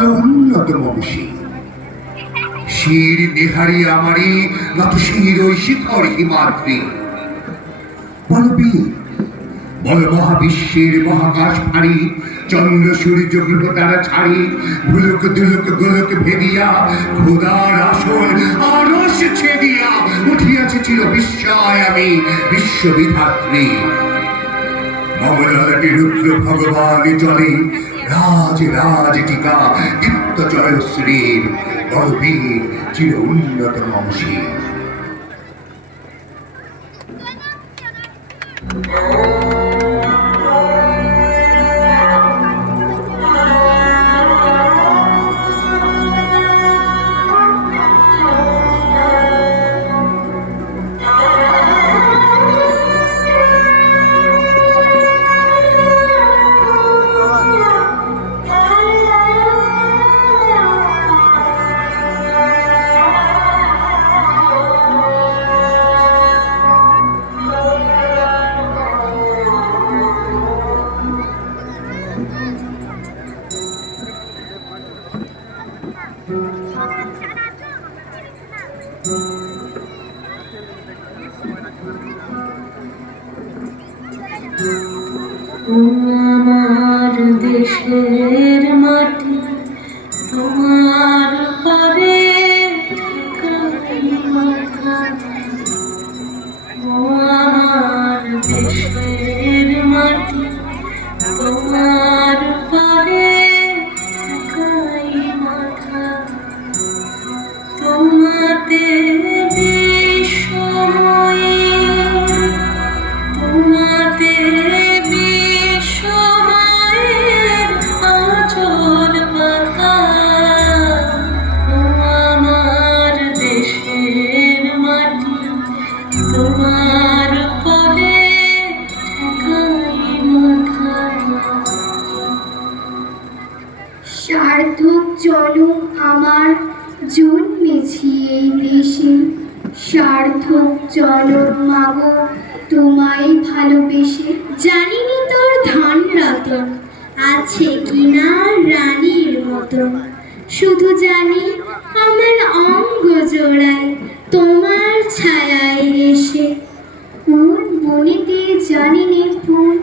বল উন্নত মবসী শির নেহারি আমারি নত শির ওই শিখর হিমাদ্রি বল বীর বল মহাবিশ্বের মহাকাশ ফাড়ি চন্দ্র সূর্য গ্রহ তারা ছাড়ি ভুলক দুলক গোলক ভেদিয়া খোদার আসন আরশ ছেদিয়া উঠিয়াছে চির বিস্ময় আমি বিশ্ববিধাত্রী মমলাটি রুদ্র ভগবান জলে রাজ রাজ টিকা দীপ্ত জয়শ্রীর বলবীর চির উন্নত মমসী আমার দেশের মাটি তোমার পরে আমার দেশের মাটি তোমার পরে মাথা তোমাতে সময়ে তোমাতে সার্থক জনম আমার জন্মেছি এই দেশে সার্থক জনম মাগো তোমায় ভালোবেসে জানিনি তোর ধন রতন আছে কিনা রানীর মতন শুধু জানি আমার অঙ্গ জোড়ায় তোমার ছায়ায় এসে কোন বনেতে জানিনি ফুল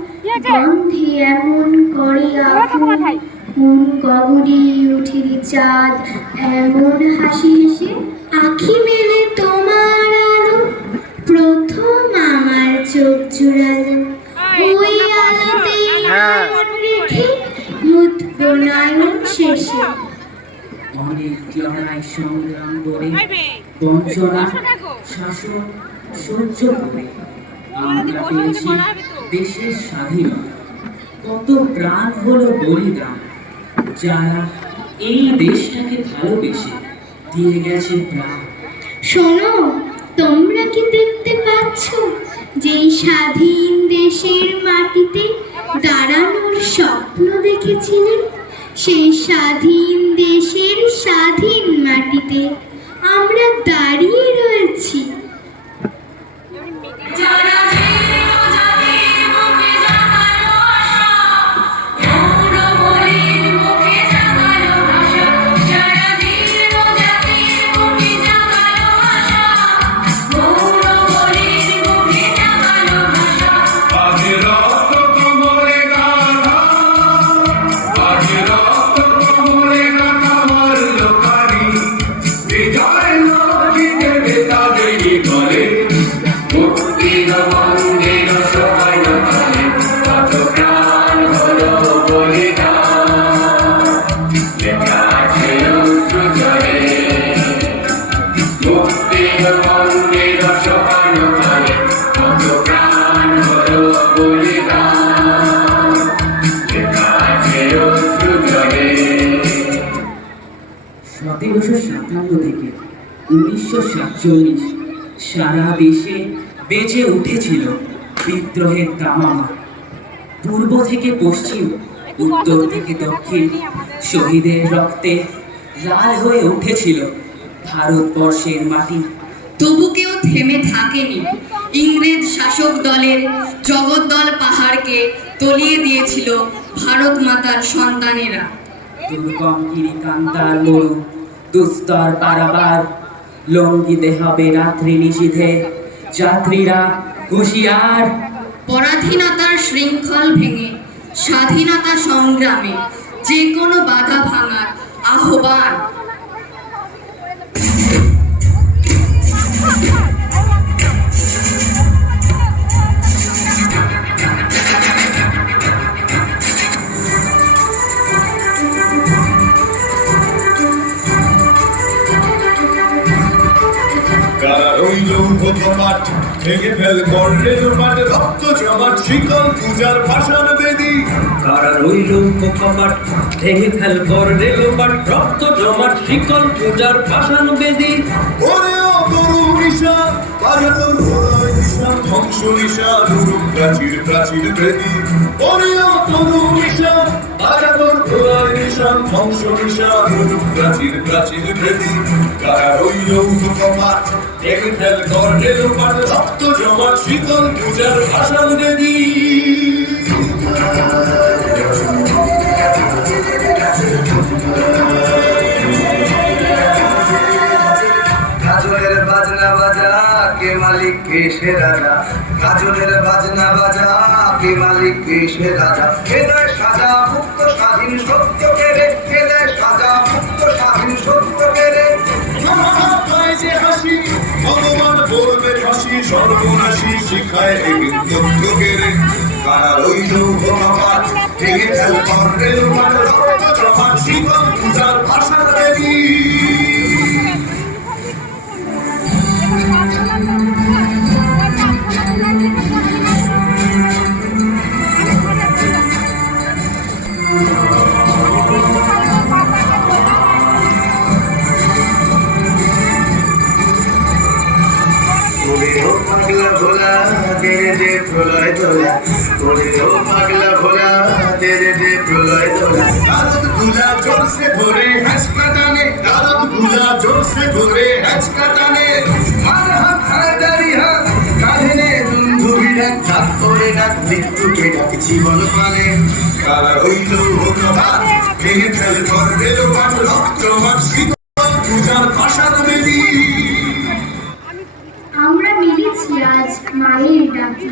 গন্ধে এমন করে আগুন কোন গগনে উঠির চাঁদ এমন হাসি হেসে আখি মেলে তোমার আলো প্রথম আমার চোখ জুড়ালো ওই আলোতে রেখে মুতব নয়ন শেষে অনেক লড়াই সংগ্রাম করে বঞ্চনা শাসন সহ্য করে আমরা পেয়েছি দেশের স্বাধীনতা কত প্রাণ হলো বলিদান যারা এই দেশটাকে ভালোবেসে দিয়ে গেছে প্রাণ শোনো তোমরা কি দেখতে পাচ্ছ যেই স্বাধীন দেশের মাটিতে দাঁড়ানোর স্বপ্ন দেখেছিলেন সেই স্বাধীন দেশের স্বাধীন মাটিতে আমরা দাঁড়িয়ে রয়েছি থেকে 1947 সারা দেশে বেজে উঠেছিল বিদ্রোহের দামামা। পূর্ব থেকে পশ্চিম, উত্তর থেকে দক্ষিণ শহীদের রক্তে লাল হয়ে উঠেছিল ভারতবর্ষের মাটি। তবু কেউ থেমে থাকেনি। ইংরেজ শাসক দলের জগদ্দল পাহাড়কে তলিয়ে দিয়েছিল ভারত মাতার সন্তানেরা। দুর্গম গিরিকান্তার মরু দুস্তর পারাবার, লঙ্ঘিতে হবে রাত্রি নিশীথে যাত্রীরা হুঁশিয়ার। পরাধীনতার শৃঙ্খল ভেঙে স্বাধীনতা সংগ্রামে যে কোনো বাধা ভাঙার আহ্বান। কারা রইল কপাট ভেঙে ফেল করলে লোপাট রক্ত জমাট শিকল পূজার ভাষণ বেদি। কারা রইল কপাট ভেঙে ফেল করলে লোপাট রক্ত জমাট শিকল পূজার পাষাণ বেদি। ওরে ও তরু নিশা বাজা তোর হৃদয় নিশা ধ্বংস নিশা নুরুপ প্রাচীর প্রাচীর বেদি। ওরে ও তরু নিশা বাজা তোর হৃদয় নিশা ধ্বংস নিশা নুরুপ প্রাচীর প্রাচীর বেদি। কারা রইল কপাট ভেঙে ফেল করলে লোপাট রক্ত জমাট শিকল পূজার ভাষণ বেদি। গাজনের বাজনা বাজা কে মালিক কে সে রাজা। গাজনের বাজনা বাজা কে মালিক কে সে রাজা। কে দেয় সাজা মুক্ত স্বাধীন সত্য কেড়ে। কে দেয় সাজা মুক্ত স্বাধীন সত্য কেড়ে। মহাত্মায় যে হাসি ভগবান বলবে হাসি সর্বনাশী শিখায় তথ্য কেড়ে। কারা রইল কপাট ভেঙে ফেল করলে লোপাট রক্ত জমাট শিকল পূজার ভাষা বেদি। ওরে ও পাগলা ভোলা তেরে দে প্রলয় তোলা। ওরে ও পাগলা ভোলা তেরে দে প্রলয় তোলা। দারদ গুলা জোরসে ধরে হ্যাঁচকা টানে দারদ গুলা জোরসে ধরে হ্যাঁচকা টানে। মার হাত হায়দারি হাত কাঁধে নে দুন্ধুবি ডাক। ডাক করে ডাক মৃত্যুকে ডাক জীবন পানে। কারা রইল কপাট ভেঙে ফেল করলে লোপাট রক্ত জমাট শিকল পূজার ভাষা বেদি। আমরা মিলেছি আজ মায়ের ডাকে,